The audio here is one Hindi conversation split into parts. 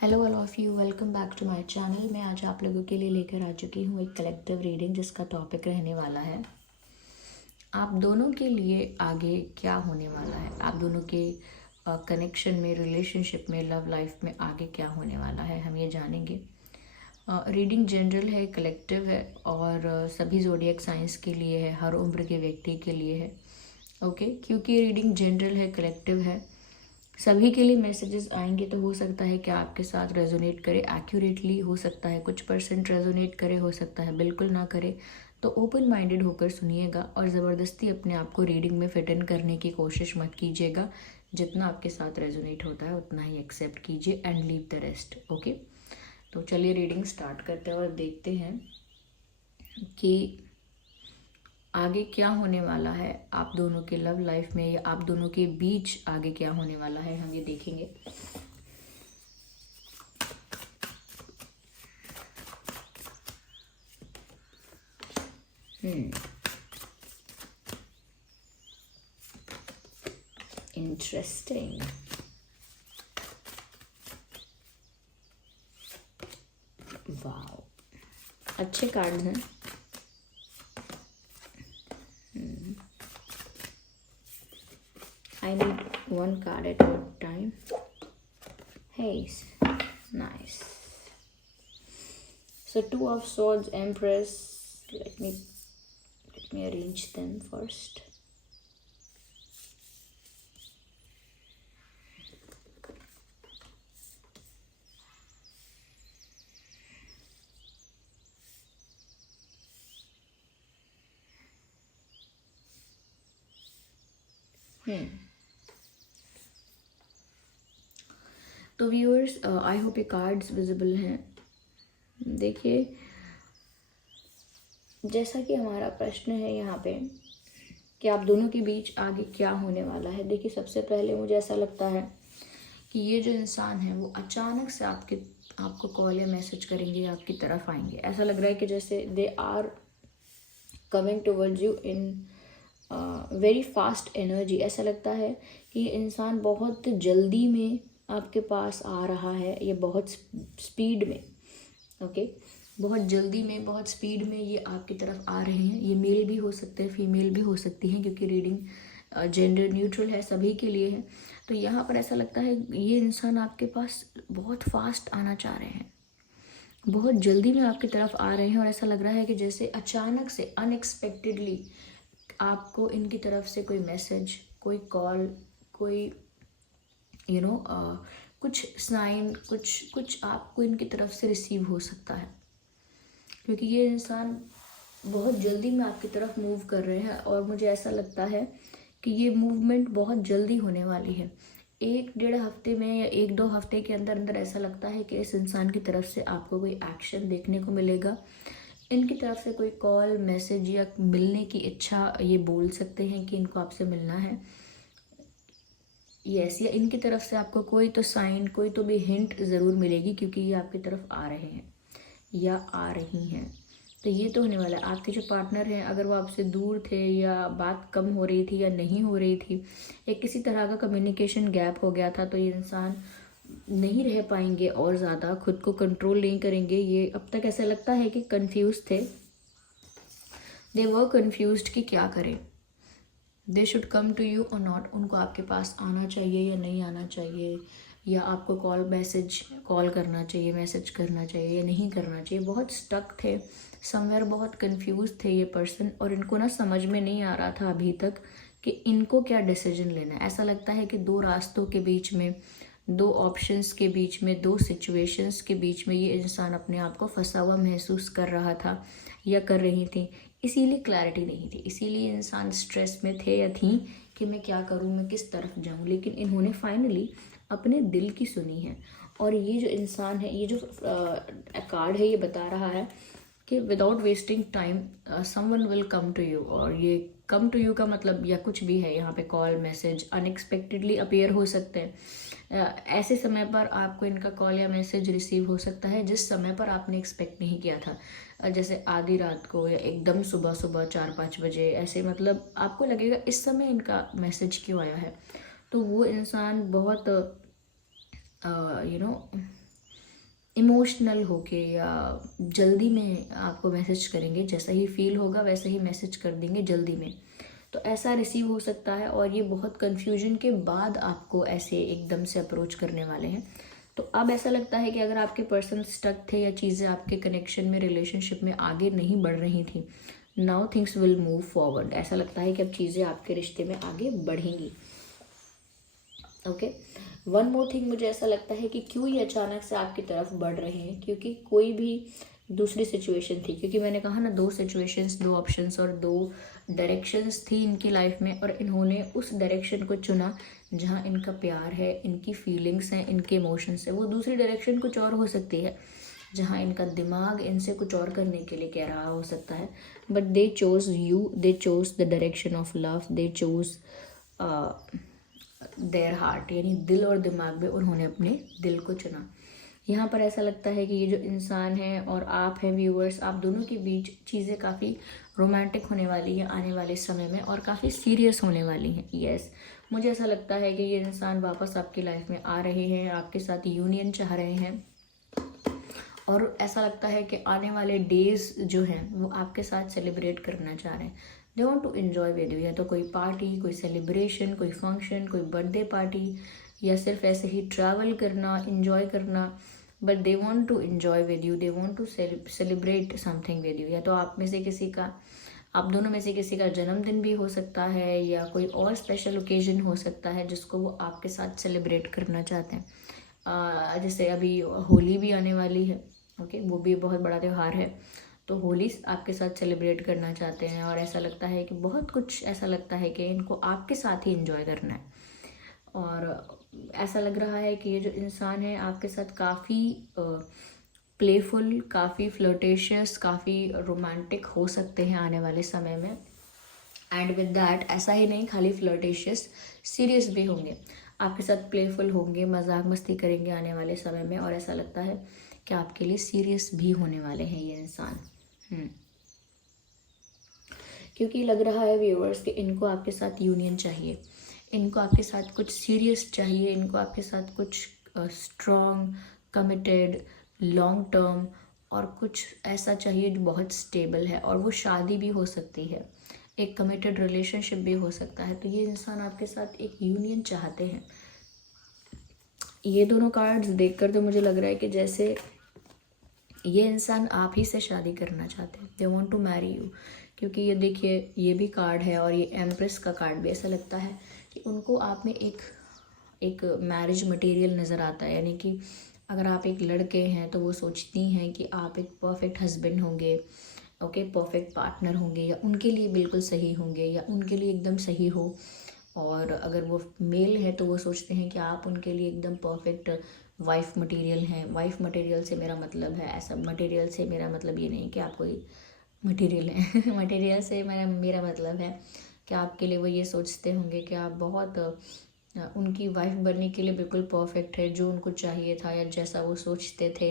Hello all of you, welcome back to my channel. मैं आज आप लोगों के लिए लेकर आ चुकी हूँ एक कलेक्टिव रीडिंग जिसका टॉपिक रहने वाला है आप दोनों के लिए आगे क्या होने वाला है। आप दोनों के कनेक्शन में, रिलेशनशिप में, लव लाइफ में आगे क्या होने वाला है, हम ये जानेंगे। रीडिंग जनरल है, कलेक्टिव है और सभी ज़ोडिएक साइंस के लिए है, हर उम्र के व्यक्ति के लिए है। ओके, क्योंकि रीडिंग जनरल है, कलेक्टिव है, सभी के लिए मैसेजेस आएंगे। तो हो सकता है कि आपके साथ रेजोनेट करे एक्यूरेटली, हो सकता है कुछ परसेंट रेजोनेट करे, हो सकता है बिल्कुल ना करे। तो ओपन माइंडेड होकर सुनिएगा और ज़बरदस्ती अपने आप को रीडिंग में फिट इन करने की कोशिश मत कीजिएगा। जितना आपके साथ रेजोनेट होता है उतना ही एक्सेप्ट कीजिए and leave the rest. Okay, तो चलिए रीडिंग स्टार्ट करते हैं और देखते हैं कि आगे क्या होने वाला है आप दोनों के लव लाइफ में, या आप दोनों के बीच आगे क्या होने वाला है, हम ये देखेंगे। इंटरेस्टिंग। वाओ, अच्छे कार्ड्स हैं। I need one card at a time. Hey, nice. So two of swords, Empress. Let me arrange them first. तो व्यूअर्स, आई होप ये कार्ड्स विजिबल हैं। देखिए, जैसा कि हमारा प्रश्न है यहाँ पे कि आप दोनों के बीच आगे क्या होने वाला है। देखिए, सबसे पहले मुझे ऐसा लगता है कि ये जो इंसान है वो अचानक से आपको कॉल या मैसेज करेंगे, आपकी तरफ आएंगे। ऐसा लग रहा है कि जैसे they are coming towards you in very fast energy. ऐसा लगता है कि ये इंसान बहुत जल्दी में आपके पास आ रहा है, ये बहुत स्पीड में। ओके, बहुत जल्दी में, बहुत स्पीड में ये आपकी तरफ आ रहे हैं। ये मेल भी हो सकते हैं, फीमेल भी हो सकती हैं, क्योंकि रीडिंग जेंडर न्यूट्रल है, सभी के लिए है। तो यहाँ पर ऐसा लगता है ये इंसान आपके पास बहुत फास्ट आना चाह रहे हैं, बहुत जल्दी में आपकी तरफ आ रहे हैं। और ऐसा लग रहा है कि जैसे अचानक से, अनएक्सपेक्टेडली आपको इनकी तरफ से कोई मैसेज, कोई कॉल, कोई कुछ साइन, कुछ आपको इनकी तरफ से रिसीव हो सकता है, क्योंकि ये इंसान बहुत जल्दी में आपकी तरफ मूव कर रहे हैं। और मुझे ऐसा लगता है कि ये मूवमेंट बहुत जल्दी होने वाली है। 1-1.5 हफ्ते में या 1-2 हफ्ते के अंदर अंदर ऐसा लगता है कि इस इंसान की तरफ से आपको कोई एक्शन देखने को मिलेगा। इनकी तरफ से कोई कॉल, मैसेज या मिलने की इच्छा, ये बोल सकते हैं कि इनको आपसे मिलना है। यस, या इनकी तरफ से आपको कोई तो साइन, कोई तो भी हिंट ज़रूर मिलेगी, क्योंकि ये आपकी तरफ आ रहे हैं या आ रही हैं। तो ये तो होने वाला है। आपके जो पार्टनर हैं, अगर वो आपसे दूर थे या बात कम हो रही थी या नहीं हो रही थी, या किसी तरह का कम्युनिकेशन गैप हो गया था, तो ये इंसान नहीं रह पाएंगे और ज़्यादा, खुद को कंट्रोल नहीं करेंगे। ये अब तक ऐसा लगता है कि कंफ्यूज थे, दे वर कन्फ्यूज्ड कि क्या करें। They should come to you or not, उनको आपके पास आना चाहिए या नहीं आना चाहिए, या आपको कॉल करना चाहिए, मैसेज करना चाहिए या नहीं करना चाहिए। बहुत स्टक थे समवेयर, बहुत कंफ्यूज थे ये पर्सन, और इनको ना समझ में नहीं आ रहा था अभी तक कि इनको क्या डिसीजन लेना है। ऐसा लगता है कि 2 रास्तों के बीच में, 2 ऑप्शंस के बीच में, 2 सिचुएशंस के बीच में ये इंसान अपने आप को फंसा हुआ महसूस कर रहा था या कर रही थी। इसीलिए क्लैरिटी नहीं थी, इसीलिए इंसान स्ट्रेस में थे या थी कि मैं क्या करूं, मैं किस तरफ जाऊं। लेकिन इन्होंने फाइनली अपने दिल की सुनी है। और ये जो इंसान है, ये जो कार्ड है, ये बता रहा है कि without wasting time someone will come to you. और ये कम टू यू का मतलब या कुछ भी है यहाँ पे, कॉल, मैसेज अनएक्सपेक्टेडली अपीयर हो सकते हैं। ऐसे समय पर आपको इनका कॉल या मैसेज रिसीव हो सकता है जिस समय पर आपने एक्सपेक्ट नहीं किया था। जैसे आधी रात को या एकदम सुबह सुबह 4-5 बजे, ऐसे मतलब आपको लगेगा इस समय इनका मैसेज क्यों आया है। तो वो इंसान बहुत इमोशनल होके या जल्दी में आपको मैसेज करेंगे, जैसा ही फील होगा वैसे ही मैसेज कर देंगे जल्दी में। तो ऐसा रिसीव हो सकता है, और ये बहुत कन्फ्यूजन के बाद आपको ऐसे एकदम से अप्रोच करने वाले हैं। तो अब ऐसा लगता है कि अगर आपके पर्सन स्टक थे या चीज़ें आपके कनेक्शन में, रिलेशनशिप में आगे नहीं बढ़ रही थी, now things will move forward. ऐसा लगता है कि अब चीज़ें आपके रिश्ते में आगे बढ़ेंगी। ओके, वन मोर थिंग, मुझे ऐसा लगता है कि क्यों ये अचानक से आपकी तरफ बढ़ रहे हैं, क्योंकि कोई भी दूसरी सिचुएशन थी, क्योंकि मैंने कहा ना 2 सिचुएशंस, 2 ऑप्शंस और 2 डायरेक्शंस थी इनकी लाइफ में, और इन्होंने उस डायरेक्शन को चुना जहाँ इनका प्यार है, इनकी फीलिंग्स हैं, इनके इमोशंस है। वो दूसरी डायरेक्शन कुछ और हो सकती है जहाँ इनका दिमाग इनसे कुछ और करने के लिए कह रहा हो सकता है, but they chose you, they chose the direction of love, they chose their heart, यानी दिल और दिमाग में उन्होंने अपने दिल को चुना। यहाँ पर ऐसा लगता है कि ये जो इंसान है और आप हैं व्यूअर्स, आप दोनों के बीच चीज़ें काफ़ी रोमांटिक होने वाली हैं आने वाले समय में, और काफ़ी सीरियस होने वाली हैं। यस, मुझे ऐसा लगता है कि ये इंसान वापस आपकी लाइफ में आ रहे हैं, आपके साथ यूनियन चाह रहे हैं, और ऐसा लगता है कि आने वाले डेज जो हैं वो आपके साथ सेलिब्रेट करना चाह रहे हैं। They want to enjoy with you, या तो कोई पार्टी, कोई सेलिब्रेशन, कोई फंक्शन, कोई बर्थडे पार्टी, या सिर्फ ऐसे ही ट्रैवल करना, इन्जॉय करना, but they want to enjoy with you, they want to celebrate something with you. या तो आप में से किसी का, आप दोनों में से किसी का जन्मदिन भी हो सकता है, या कोई और स्पेशल ओकेजन हो सकता है जिसको वो आपके साथ सेलिब्रेट करना चाहते हैं। जैसे अभी होली भी आने वाली है, ओके, वो भी बहुत बड़ा त्यौहार है, तो होली आपके साथ सेलिब्रेट करना चाहते हैं, और ऐसा लगता है कि बहुत कुछ ऐसा लगता है कि इनको आपके साथ ही एंजॉय करना है। और ऐसा लग रहा है कि ये जो इंसान है आपके साथ काफ़ी प्लेफुल, काफ़ी फ्लर्टेशियस, काफ़ी रोमांटिक हो सकते हैं आने वाले समय में। एंड विद दैट, ऐसा ही नहीं खाली फ्लर्टेशियस, सीरियस भी होंगे, आपके साथ प्लेफुल होंगे, मजाक मस्ती करेंगे आने वाले समय में, और ऐसा लगता है कि आपके लिए सीरियस भी होने वाले हैं ये इंसान। क्योंकि लग रहा है व्यूअर्स कि इनको आपके साथ यूनियन चाहिए, इनको आपके साथ कुछ सीरियस चाहिए, इनको आपके साथ कुछ स्ट्रॉन्ग, कमिटेड, लॉन्ग टर्म, और कुछ ऐसा चाहिए जो बहुत स्टेबल है, और वो शादी भी हो सकती है, एक कमिटेड रिलेशनशिप भी हो सकता है। तो ये इंसान आपके साथ एक यूनियन चाहते हैं। ये दोनों कार्ड्स देखकर तो मुझे लग रहा है कि जैसे ये इंसान आप ही से शादी करना चाहते हैं, they want to marry you. क्योंकि ये देखिए, ये भी कार्ड है और ये एम्प्रेस का कार्ड भी, ऐसा लगता है कि उनको आप में एक मैरिज मटेरियल नज़र आता है। यानी कि अगर आप एक लड़के हैं तो वो सोचती हैं कि आप एक परफेक्ट हस्बैंड होंगे, ओके, परफेक्ट पार्टनर होंगे, या उनके लिए बिल्कुल सही होंगे, या उनके लिए एकदम सही हो। और अगर वो मेल है तो वो सोचते हैं कि आप उनके लिए एकदम परफेक्ट वाइफ मटेरियल हैं। वाइफ मटेरियल से मेरा मतलब है ऐसा, मटेरियल से मेरा मतलब ये नहीं कि आप कोई मटेरियल है मटेरियल से मेरा मतलब है कि आपके लिए वो ये सोचते होंगे कि आप बहुत उनकी वाइफ बनने के लिए बिल्कुल परफेक्ट है, जो उनको चाहिए था या जैसा वो सोचते थे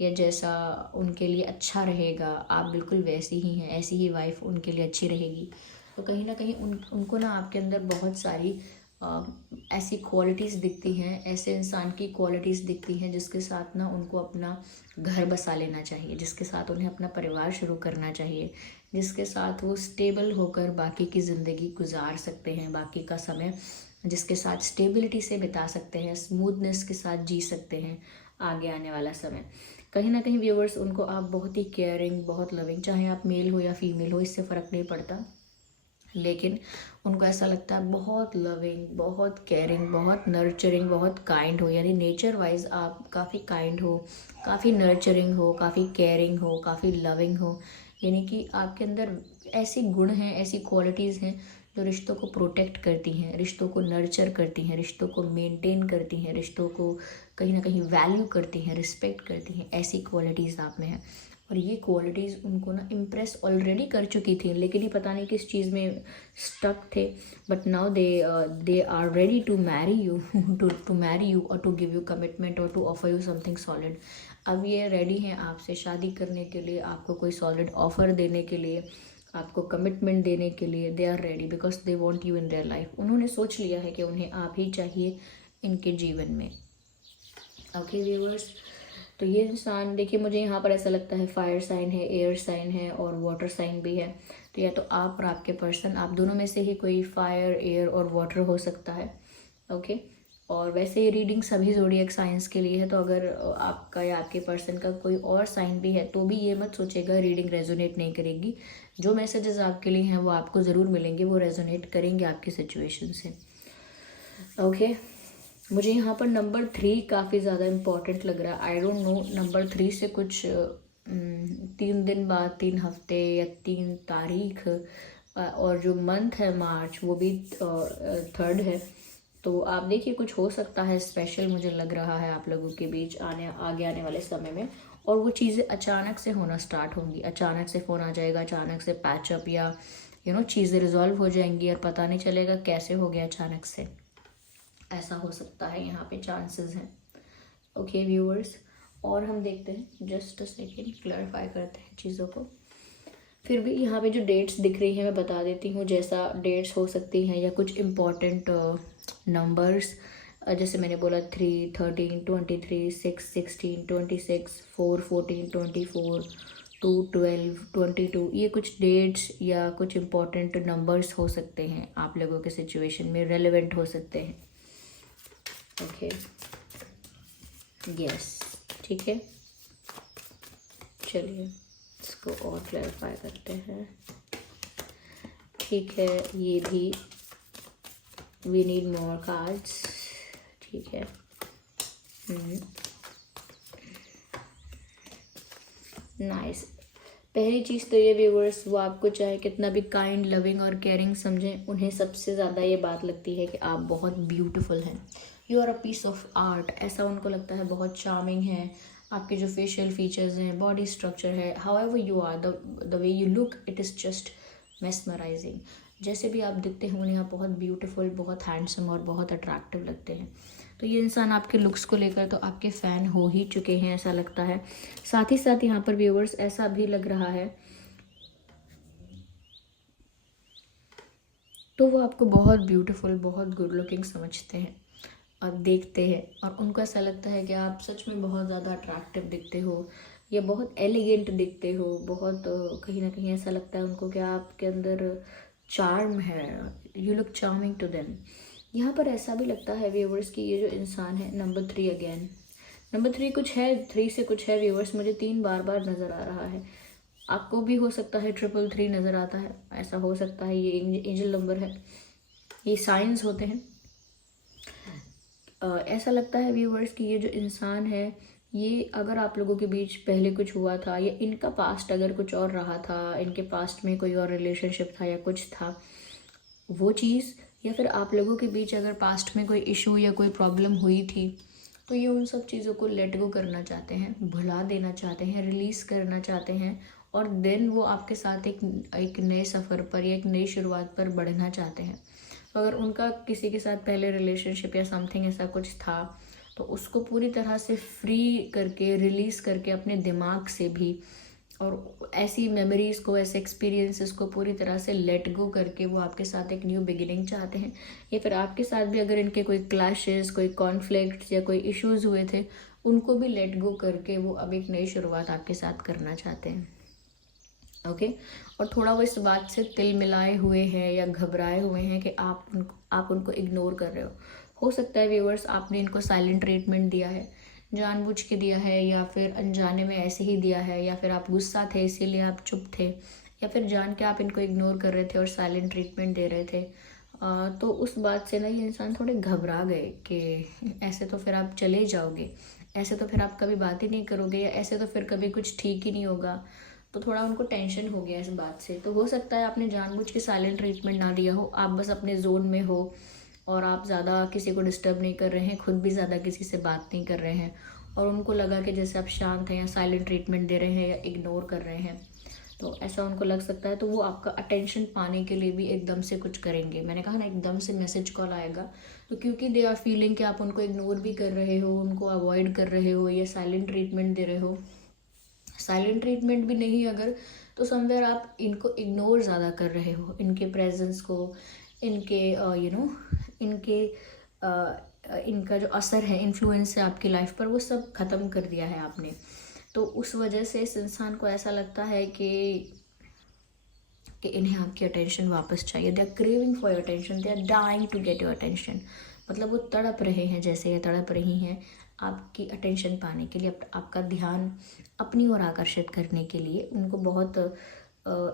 या जैसा उनके लिए अच्छा रहेगा, आप बिल्कुल वैसी ही हैं, ऐसी ही वाइफ उनके लिए अच्छी रहेगी। तो कहीं ना कहीं उनको ना आपके अंदर बहुत सारी ऐसी क्वालिटीज़ दिखती हैं, ऐसे इंसान की क्वालिटीज़ दिखती हैं जिसके साथ ना उनको अपना घर बसा लेना चाहिए, जिसके साथ उन्हें अपना परिवार शुरू करना चाहिए, जिसके साथ वो स्टेबल होकर बाकी की ज़िंदगी गुजार सकते हैं, बाकी का समय जिसके साथ स्टेबिलिटी से बिता सकते हैं, स्मूथनेस के साथ जी सकते हैं आगे आने वाला समय। कहीं ना कहीं व्यूअर्स, उनको आप बहुत ही केयरिंग, बहुत लविंग, चाहे आप मेल हो या फीमेल हो, इससे फ़र्क नहीं पड़ता, लेकिन उनको ऐसा लगता है बहुत लविंग, बहुत केयरिंग, बहुत नर्चरिंग, बहुत काइंड हो। यानी नेचर वाइज आप काफ़ी काइंड हो, काफ़ी नर्चरिंग हो, काफ़ी केयरिंग हो, काफ़ी लविंग हो। यानी कि आपके अंदर ऐसी गुण हैं, ऐसी क्वालिटीज़ हैं जो रिश्तों को प्रोटेक्ट करती हैं, रिश्तों को नर्चर करती हैं, रिश्तों को मेंटेन करती हैं, रिश्तों को कहीं ना कहीं वैल्यू करती हैं, रिस्पेक्ट करती हैं। ऐसी क्वालिटीज़ आप में हैं, और ये क्वालिटीज़ उनको ना इम्प्रेस ऑलरेडी कर चुकी थी, लेकिन ये पता नहीं किस चीज़ में स्टक थे। But now they are ready to marry you to marry you, और टू गिव यू कमिटमेंट, और to offer you something solid. अब ये रेडी हैं आपसे शादी करने के लिए, आपको कोई सॉलिड ऑफर देने के लिए, आपको कमिटमेंट देने के लिए। They are ready because they want you in their life. उन्होंने सोच लिया है कि उन्हें आप ही चाहिए इनके जीवन में। ओके व्यूअर्स, तो ये इंसान देखिए, मुझे यहाँ पर ऐसा लगता है फायर साइन है, एयर साइन है और वाटर साइन भी है। तो या तो आप और आपके पर्सन, आप दोनों में से ही कोई फायर, एयर और वाटर हो सकता है। ओके। और वैसे ये रीडिंग सभी ज़ोडिएक साइंस के लिए है, तो अगर आपका या आपके पर्सन का कोई और साइन भी है तो भी ये मत सोचेगा रीडिंग रेजोनेट नहीं करेगी। जो मैसेजेस आपके लिए हैं वो आपको ज़रूर मिलेंगे, वो रेजोनेट करेंगे आपकी सिचुएशन से। ओके। मुझे यहाँ पर नंबर 3 काफ़ी ज़्यादा इम्पॉर्टेंट लग रहा है। आई डोंट नो, नंबर 3 से कुछ 3 दिन बाद, 3 हफ्ते या 3 तारीख, और जो मंथ है मार्च वो भी 3rd है। तो आप देखिए कुछ हो सकता है स्पेशल, मुझे लग रहा है आप लोगों के बीच आगे आने वाले समय में। और वो चीज़ें अचानक से होना स्टार्ट होंगी, अचानक से फ़ोन आ जाएगा, अचानक से पैचअप या चीज़ें रिजॉल्व हो जाएंगी और पता नहीं चलेगा कैसे हो गया अचानक से। ऐसा हो सकता है, यहाँ पे चांसेस हैं। ओके व्यूअर्स, और हम देखते हैं, जस्ट अ सेकेंड, क्लैरिफाई करते हैं चीज़ों को। फिर भी यहाँ पे जो डेट्स दिख रही हैं मैं बता देती हूँ, जैसा डेट्स हो सकती हैं या कुछ इम्पॉर्टेंट नंबर्स, जैसे मैंने बोला 3, 13, 23, 6, 16, 26, 4, 14, 24, 2, 12, 22, ये कुछ डेट्स या कुछ इम्पॉर्टेंट नंबर्स हो सकते हैं, आप लोगों के सिचुएशन में रेलेवेंट हो सकते हैं। ओके, यस, ठीक है। चलिए इसको और क्लैरिफाई करते हैं। ठीक है, ये भी वी नीड मोर कार्ड्स, ठीक है। नाइस। पहली चीज़ तो ये व्यूवर्स, वो आपको चाहे कितना भी काइंड, लविंग और केयरिंग समझें, उन्हें सबसे ज़्यादा ये बात लगती है कि आप बहुत ब्यूटीफुल हैं, you are a piece of art, ऐसा उनको लगता है। बहुत चार्मिंग है, आपके जो फेशियल फीचर्स हैं, बॉडी स्ट्रक्चर है, however you are, the way you look, it is just mesmerising. जैसे भी आप दिखते हैं उन्हें आप बहुत ब्यूटीफुल, बहुत हैंडसम और बहुत अट्रैक्टिव लगते हैं। तो ये इंसान आपके लुक्स को लेकर तो आपके फ़ैन हो ही चुके हैं, ऐसा लगता है। साथ ही साथ यहाँ पर व्यूअर्स ऐसा भी लग रहा है, तो वो आपको बहुत ब्यूटीफुल, बहुत गुड लुकिंग समझते हैं और देखते हैं, और उनको ऐसा लगता है कि आप सच में बहुत ज़्यादा अट्रैक्टिव दिखते हो या बहुत एलिगेंट दिखते हो, बहुत कहीं ना कहीं ऐसा लगता है उनको कि आपके अंदर चार्म है, you look charming to them. यहाँ पर ऐसा भी लगता है व्यूवर्स कि ये जो इंसान है, नंबर 3 अगेन, नंबर 3 कुछ है, 3 से कुछ है व्यूवर्स, मुझे 3 बार बार नज़र आ रहा है। आपको भी हो सकता है 333 नज़र आता है, ऐसा हो सकता है। ये एंजल नंबर है, ये साइंस होते हैं। ऐसा लगता है व्यूवर्स कि ये जो इंसान है, ये अगर आप लोगों के बीच पहले कुछ हुआ था या इनका पास्ट अगर कुछ और रहा था, इनके पास्ट में कोई और रिलेशनशिप था या कुछ था वो चीज़, या फिर आप लोगों के बीच अगर पास्ट में कोई इशू या कोई प्रॉब्लम हुई थी, तो ये उन सब चीज़ों को लेट गो करना चाहते हैं, भुला देना चाहते हैं, रिलीज़ करना चाहते हैं, और देन वो आपके साथ एक नए सफ़र पर या एक नई शुरुआत पर बढ़ना चाहते हैं। तो अगर उनका किसी के साथ पहले रिलेशनशिप या समथिंग ऐसा कुछ था, तो उसको पूरी तरह से फ्री करके, रिलीज़ करके अपने दिमाग से भी, और ऐसी मेमोरीज़ को, ऐसे एक्सपीरियंसेस को पूरी तरह से लेट गो करके वो आपके साथ एक न्यू बिगिनिंग चाहते हैं। या फिर आपके साथ भी अगर इनके कोई क्लैशेस, कोई कॉन्फ्लिक्ट्स या कोई इश्यूज़ हुए थे, उनको भी लेट गो करके वो अब एक नई शुरुआत आपके साथ करना चाहते हैं। ओके। और थोड़ा वो इस बात से तिल मिलाए हुए हैं या घबराए हुए हैं कि आप उनको इग्नोर कर रहे हो सकता है व्यूअर्स आपने इनको साइलेंट ट्रीटमेंट दिया है, जानबूझ के दिया है, या फिर अनजाने में ऐसे ही दिया है, या फिर आप गुस्सा थे इसीलिए आप चुप थे, या फिर जान के आप इनको इग्नोर कर रहे थे और साइलेंट ट्रीटमेंट दे रहे थे। तो उस बात से ना ये इंसान थोड़े घबरा गए कि ऐसे तो फिर आप चले जाओगे, ऐसे तो फिर आप कभी बात ही नहीं करोगे, या ऐसे तो फिर कभी कुछ ठीक ही नहीं होगा। तो थोड़ा उनको टेंशन हो गया इस बात से। तो हो सकता है आपने जानबूझ के साइलेंट ट्रीटमेंट ना दिया हो, आप बस अपने जोन में हो और आप ज़्यादा किसी को डिस्टर्ब नहीं कर रहे हैं, खुद भी ज़्यादा किसी से बात नहीं कर रहे हैं, और उनको लगा कि जैसे आप शांत हैं या साइलेंट ट्रीटमेंट दे रहे हैं या इग्नोर कर रहे हैं, तो ऐसा उनको लग सकता है। तो वो आपका अटेंशन पाने के लिए भी एकदम से कुछ करेंगे। मैंने कहा ना, एकदम से मैसेज कॉल आएगा, तो क्योंकि दे आर फीलिंग कि आप उनको इग्नोर भी कर रहे हो, उनको अवॉइड कर रहे हो या साइलेंट ट्रीटमेंट दे रहे हो। साइलेंट ट्रीटमेंट भी नहीं अगर, तो समवेयर आप इनको इग्नोर ज़्यादा कर रहे हो, इनके प्रेजेंस को, इनके इनके इनका जो असर है, इन्फ्लुएंस है आपकी लाइफ पर, वो सब ख़त्म कर दिया है आपने। तो उस वजह से इस इंसान को ऐसा लगता है कि इन्हें आपकी अटेंशन वापस चाहिए। They are craving for your attention, they are dying to get your attention. मतलब वो तड़प रहे हैं, जैसे ये तड़प रही हैं आपकी अटेंशन पाने के लिए, आपका ध्यान अपनी ओर आकर्षित करने के लिए। उनको बहुत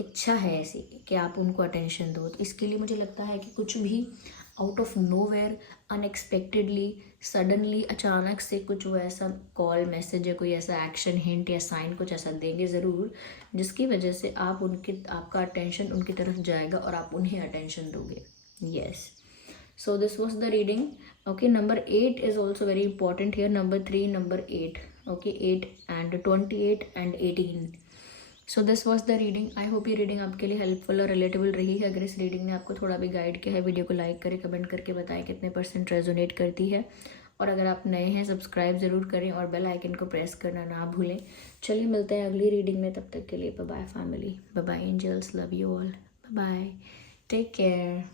इच्छा है ऐसी कि आप उनको अटेंशन दो। तो इसके लिए मुझे लगता है कि कुछ भी out of nowhere, unexpectedly, suddenly, अचानक से कुछ वो ऐसा कॉल, मैसेज या कोई ऐसा एक्शन, हिंट या साइन कुछ ऐसा देंगे ज़रूर, जिसकी वजह से आपका अटेंशन उनकी तरफ जाएगा और आप उन्हें अटेंशन दोगे। Yes, so this was the reading. Okay, number 8 is also very important here. Number 3, number 8. Okay, 8 and 28 and 18. So this was the reading. I hope ये reading आपके लिए helpful और relatable रही है। अगर इस reading ने आपको थोड़ा भी guide किया है, वीडियो को like करें, कमेंट करके बताएं कितने % resonate करती है। और अगर आप नए हैं, सब्सक्राइब ज़रूर करें और बेल आइकन को प्रेस करना ना भूलें। चलिए मिलते हैं अगली रीडिंग में, तब तक के लिए bye bye family, bye bye angels, love you all, bye bye, take care.